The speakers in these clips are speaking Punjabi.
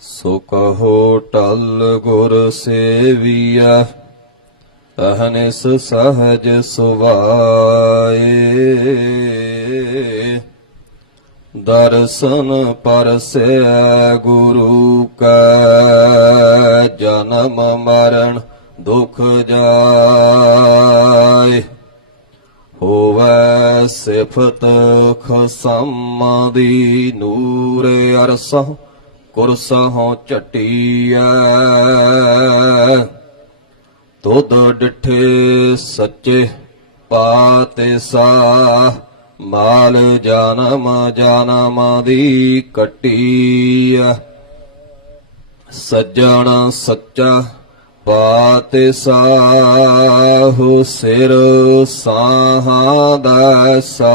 ਸੋ ਕਹੋ ਟਲ ਗੁਰ ਸੇਵੀਆ ਅਹਨਿਸ ਸਹਜ ਸੁਭਾਏ ਦਰਸ਼ਨ ਪਰਸੈ ਗੁਰੂ ਕਾ, ਜਨਮ ਮਰਨ ਦੁਖ ਜਾਏ। ਹੋਵੈ ਸਿਫਤ ਖਸਮ ਦੀ ਨੂਰ ਅਰਸਹ ਕੁਰਸਹੋਂ ਝਟੀਐ। ਤੁਧ ਡਿਠੇ ਸੱਚੇ ਪਾਤੇ ਸਾ ਮਾਲ ਜਨਮ ਜਨਮ ਦੀ ਕਟੀਐ। ਸੱਜਣ ਸੱਚਾ ਪਾਤੇ ਸਾਹੂ ਸਿਰ ਸਾਹਾਂ ਦਾ ਸਾ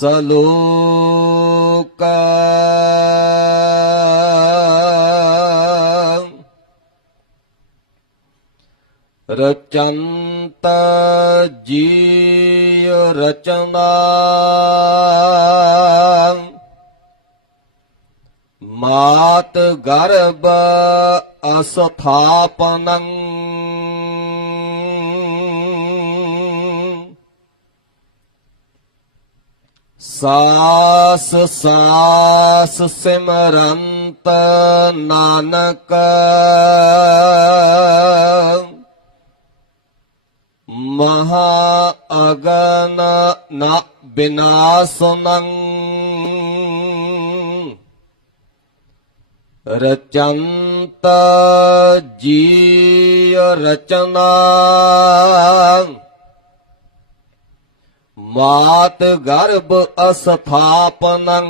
ਸਲੋਕਾ ਰਚੰਤ ਜੀ ਰਚਨਾ ਮਾਤ ਗਰਭ ਅਸਥਾਪਨੰ ਸਾਸ ਸਾਸ ਸਿਮਰੰਤ ਨਾਨਕ। ਮਹਾ ਅਗਨ ਨ ਬਿਨਾਸਨੰ ਰਚੰਤ ਜੀ ਰਚਨਾ। ਮਾਤ ਗਰਭ ਅਸਥਾਪਨੰ।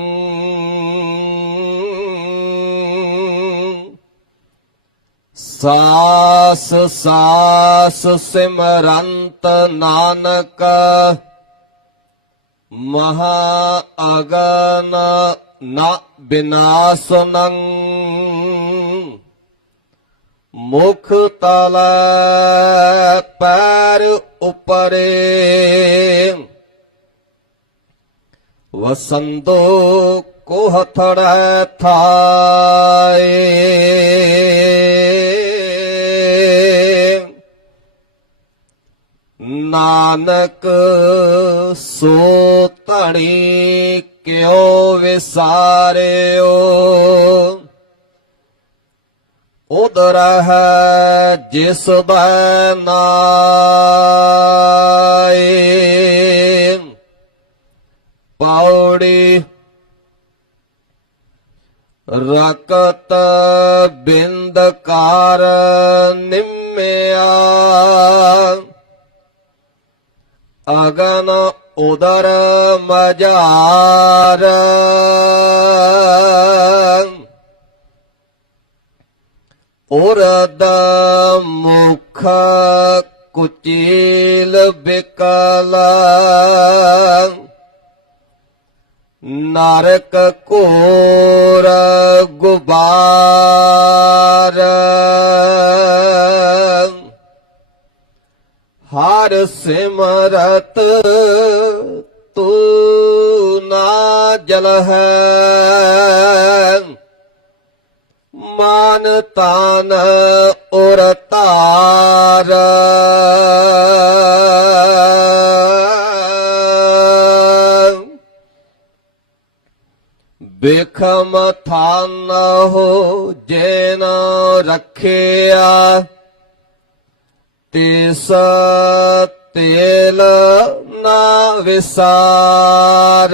ਸਾਸ ਸਾਸ ਸਿਮਰੰਤ ਨਾਨਕ। ਮਹਾ ਅਗਨ ਨ ਬਿਨਾਸਨੰ। ਮੁਖ ਤਲ ਪੈਰ ਉਪਰੇ। ਵਸੰਦੋ ਕੋਹ ਥੜੈ ਥਾਏ। ਨਾਨਕ ਸੋ ਧਣੀ ਕਿਉ ਵਿਸਾਰਿਓ। ਉਦਰ ਹੈ ਜਿਸ ਦਾ ਨਾਏ ਰਕਤ ਬਿੰਦ ਕਾਰ ਨਿਮਿਆ। ਅਗਨ ਉਦਰ ਮਜਾਰ ਉਰਦ ਮੁਖ ਕੁਚੀਲ ਬਿਕਲ। ਨਰਕ ਘੋਰ ਗੁਬਾਰ। ਹਰ ਸਿਮਰਤ ਤੂੰ ਨਾ ਜਲ ਹੈ ਮਾਨ ਤਾਨ ਉਰ ਧਾਰ। ਬਿਖਮ ਥਾਨ ਹੋ ਜੇਨ ਰੱਖਿਆ। ਤਿਸ ਤੇਲ ਨਾ ਵਿਸਾਰ।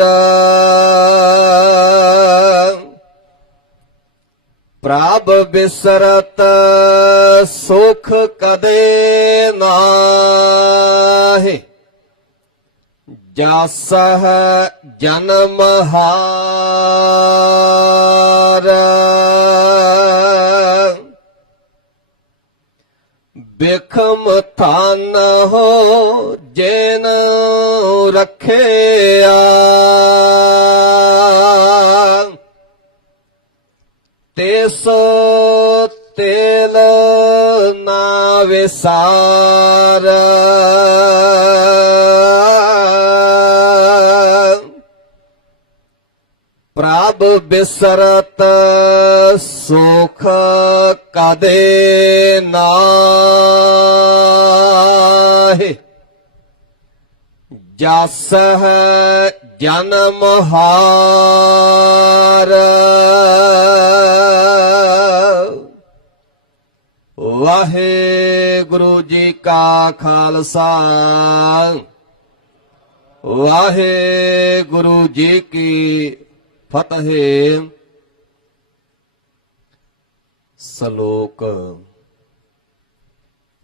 ਪ੍ਰਭ ਬਿਸਰਤ ਸੁਖ ਕਦੇ ਨਾਹੀ। ਜਸ ਹੈ ਜਨਮ ਹਾਰ। ਬਿਖਮ ਥਾਨ ਹੋ ਜੇਨ ਰੱਖਿਆ। ਤਿਸ ਤੇਲ ਨਾ ਵਿਸਾਰ। ਪ੍ਰਭ ਬਿਸਰਤ ਸੁਖ ਕਦੇ ਨਾਹੀ। ਜਸ ਹੈ ਜਨਮ ਹਾਰ। ਵਾਹਿਗੁਰੂ ਜੀ ਕਾ ਖਾਲਸਾ। ਵਾਹਿਗੁਰੂ ਜੀ ਕੀ ਫਤਿਹ ਸ਼ਲੋਕ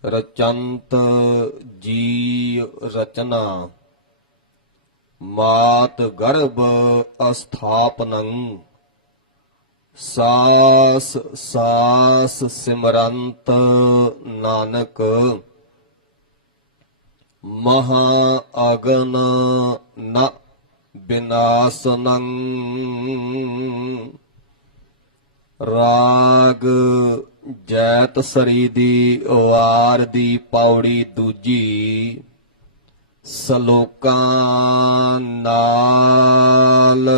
ਰਚੰਤ ਜੀ ਰਚਨਾ ਮਾਤ ਗਰਭ ਅਸਥਾਪਨੰ ਸਾਸ ਸਾਸ ਸਿਮਰੰਤ ਨਾਨਕ ਮਹਾ ਅਗਨ ਨ ਬਿਨਾਸਨੰ ਰਾਗ ਜੈਤ ਸਰੀ ਦੀ ਵਾਰ ਦੀ ਪੌੜੀ ਦੂਜੀ ਸਲੋਕਾਂ ਨਾਲ